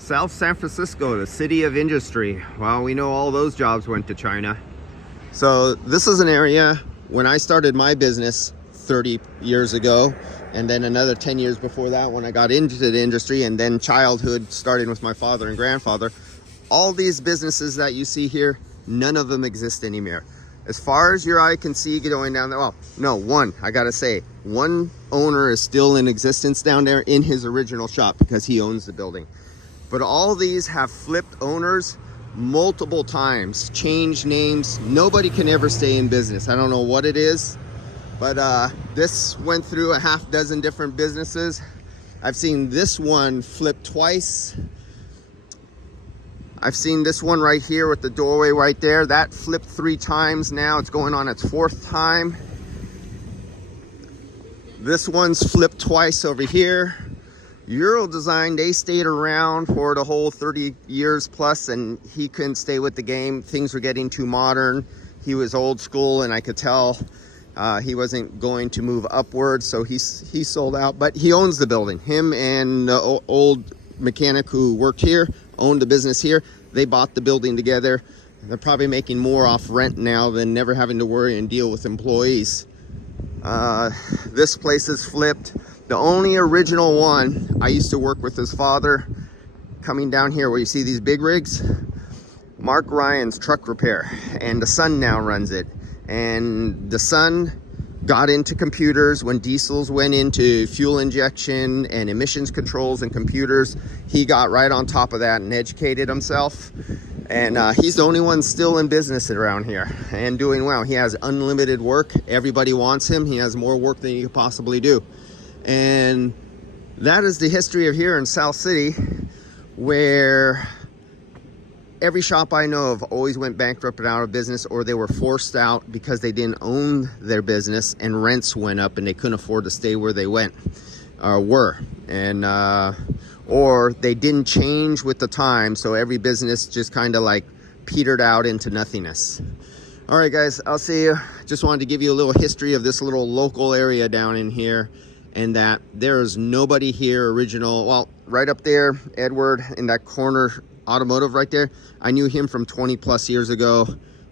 South San Francisco, the city of industry. Well, we know all those jobs went to China. So this is an area when I started my business 30 years ago, and then another 10 years before that when I got into the industry, and then childhood starting with my father and grandfather. All these businesses that you see here, none of them exist anymore. As far as your eye can see going down there, well, no, one, I gotta say, one owner is still in existence down there in his original shop because he owns the building. But all these have flipped owners multiple times, changed names. Nobody can ever stay in business. I don't know what it is, but this went through a half dozen different businesses. I've seen this one flip twice. I've seen this one right here with the doorway right there. That flipped 3 times now. It's going on its 4th time. This one's flipped twice over here. Euro Design, they stayed around for the whole 30 years plus, and he couldn't stay with the game. Things were getting too modern. He was old school, and I could tell he wasn't going to move upwards, so he sold out. But he owns the building. Him and the old mechanic who worked here owned the business here. They bought the building together. They're probably making more off rent now than never having to worry and deal with employees. This place is flipped. The only original one, I used to work with his father, coming down here where you see these big rigs, Mark Ryan's truck repair, and the son now runs it. And the son got into computers when diesels went into fuel injection and emissions controls and computers. He got right on top of that and educated himself. And he's the only one still in business around here and doing well. He has unlimited work. Everybody wants him. He has more work than he could possibly do. And that is the history of here in South City, where every shop I know of always went bankrupt and out of business, or they were forced out because they didn't own their business and rents went up and they couldn't afford to stay where they went or were. And or they didn't change with the time, so every business just kind of like petered out into nothingness. All right, guys, I'll see you. Just wanted to give you a little history of this little local area down in here, and that there's nobody here original. Well, right up there, Edward, in that corner, automotive right there, I knew him from 20 plus years ago,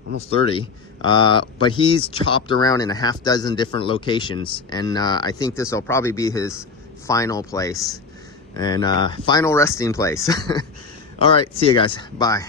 almost 30. But he's chopped around in a half dozen different locations, and I think this will probably be his final place and final resting place. All right, see you guys. Bye.